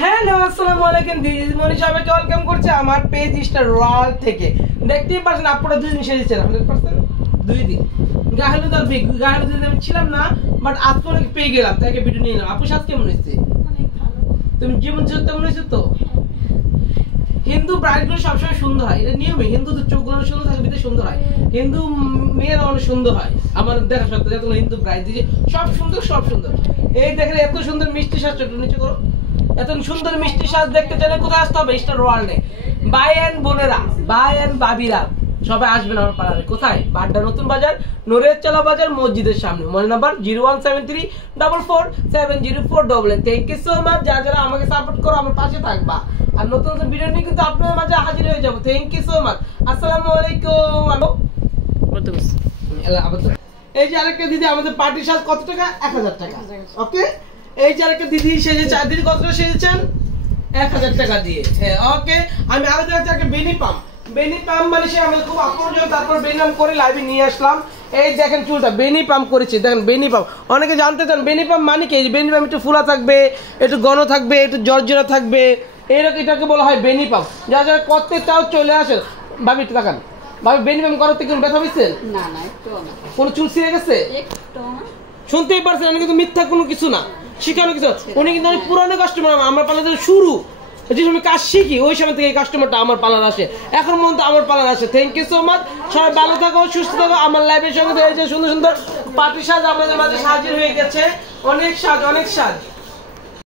Hello আসসালামু আলাইকুম, this is মনি। সবাইকে ওয়েলকাম করছে আমার পেজ স্টার রয়্যাল থেকে। দেখতেই পাচ্ছেন আপনারা 2 দিন সেজেছেন, 100% 2 দিন গাহলুদ আর বিগ গাহলুদ আমি ছিলাম না, বাট আজকে অনেক পেয়ে গেলাম, তাকে ভিডিও নিয়ে নিলাম। আপু সাজ কেমন হয়েছে? অনেক ভালো। তুমি জীবন চরিত্র কেমন হয়েছে? তো হিন্দু ব্রাইডগুলো সবসময় সুন্দর হয়, এটা নিয়মে। হিন্দুদের চোখগুলো সুন্দর থাকে, বিদে সুন্দর হয়। হিন্দু মেয়েরা অনেক সুন্দর হয় আমার দেখা সত্ত্বে। যতগুলো হিন্দু ব্রাইড দিয়েছে সব সুন্দর, সব সুন্দর। এই দেখেন এত সুন্দর মিষ্টি সাজ, একটু নিচে করো। এত সুন্দর মিষ্টি সাজ দেখতে চাইলে কোথায় আসতে হবে? স্টার ওয়ার্ল্ডে। ভাই এন্ড বোনেরা, ভাই এন্ড বাবিরা সবাই আসবেন আমার পাড়ায়। কোথায়? বাড্ডা নতুন বাজার, নড়িয়ারচলা বাজার, মসজিদের সামনে। Mobile number 01734470488। Thank you so much যারা যারা আমাকে সাপোর্ট করো, আমার পাশে থাকবা। আর নতুন নতুন ভিডিও নিয়ে কিন্তু আপনাদের মাঝে হাজির হয়ে যাবো। Thank you so much. আসসালামু আলাইকুম। এই যে আরেকটা দিদি, আমাদের পার্টি সাজ কত টাকা? 1000 টাকা। ওকে, এই যে আরেকটা দিদি সেজেছে। দিদি কত টাকা সেজেছেন? 1000 টাকা দিয়ে। হ্যাঁ, ওকে। আমি আরো দেখাচ্ছি একটা বেনি পাম্প। বেনি পাম্প মানে সে আমাদের খুব আপনজন, তারপর বেনি পাম্প করে লাইভে নিয়ে আসলাম। এই দেখেন চুলটা বেনি পাম্প করেছি, দেখেন বেনি পাম্প। অনেকে জানতে চান বেনি পাম্প মানে কি? বেনি পাম্প একটু ফুলা থাকবে, একটু ঘন থাকবে, একটু জর্জরা থাকবে, এইরকম এটাকে বলা হয় বেনি পাম্প। যারা যারা করতে চাও চলে আসেন। ভাবি একটু তাকান, ভাবি বেনি পাম্প করাতে কি ব্যথা হয়েছে? না না, একটু না। কোন চুল ছিঁড়ে গেছে? একটু না। শুনতেই পারছেন, আমি কিন্তু মিথ্যা কোনো কিছু না, শিখানো কিছু। উনি কিন্তু অনেক পুরানো কাস্টমার, আমরা পার্লার শুরু যে সময় কাজ শিখি ওই সময় থেকে এই কাস্টমারটা আমার পার্লার আসে, এখন পর্যন্ত আমার পার্লার আসে। Thank you so much. সবাই ভালো থাকো, সুস্থ থাকো। আমার লাইভের সঙ্গে সুন্দর সুন্দর পার্টি সাজ আমাদের মাঝে হাজির হয়ে গেছে। অনেক সাজ, অনেক সাজ।